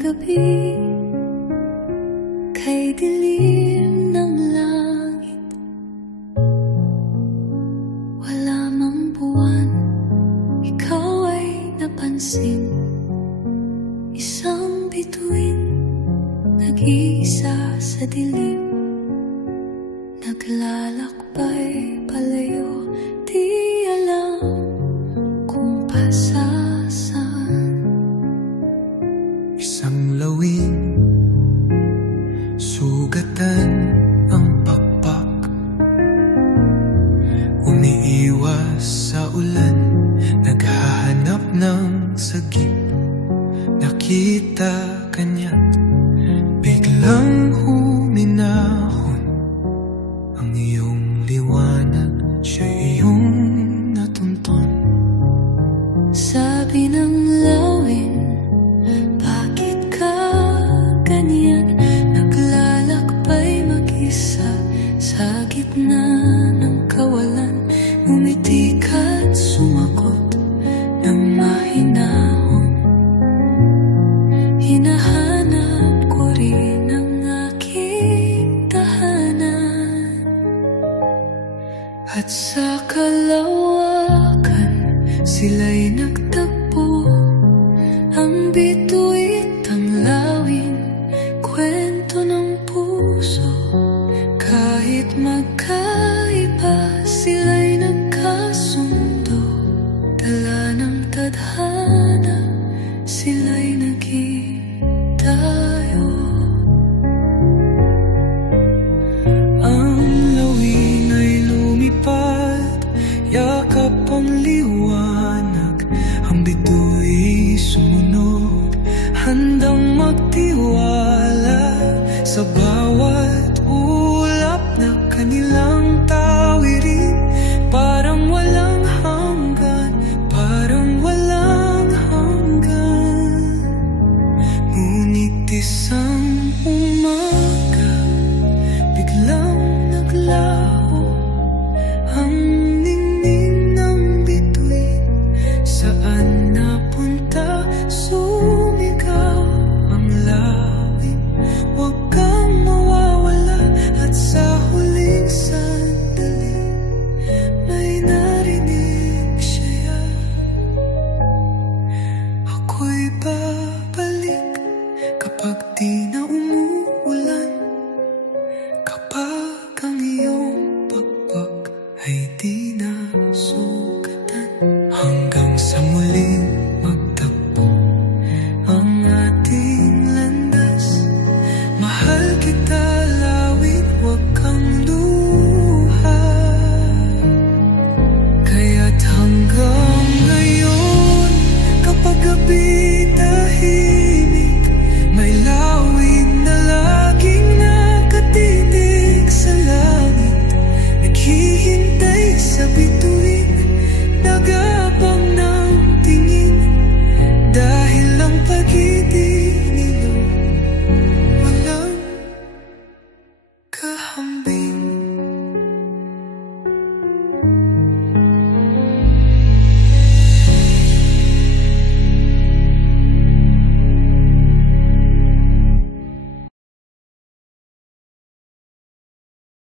gabi, kay dilim ng langit. Wala mang buwan, ikaw ay napansin. Isang bituin, nag-iisa sa dilim. Naglalakbay palayo, di alam kung pasasaan. Isang lawin, sugatan ang pakpak. Umiiwas sa ulan, naghahanap ng sagip. Nakita kanya't biglang huminahon. Ang iyong liwanag, siya'y iyong natunton. Sabi ng lawin, bakit ka ganyan? Naglalakbay mag-isa sa gitna ng kawalan. Ngumiti ka't sumagot ng mahinahon. Hinahanap ko rin ang aking tahanan. At sa kalawakan, sila'y nagtagpo. Ang bituit, ang lawin, kwento ng puso. Kahit magkaiba, sila'y nagkasundo. Dala ng tadhana, sila'y naging tayo. Ang lawin ay lumipad, yakap ang liwanag. Ang bitu'y sumunod, handang magtiwala sa bawat ulap na kanilang tawirin. Parang walang hanggan, parang walang hanggan. Ngunit isang umaga, biglang naglaho ang ningning ng bituin. Saan napunta, sumigaw ang lawin. Huwag kang mawawala, at sa huling sandali may narinig siya. Ako'y babalik kapag di na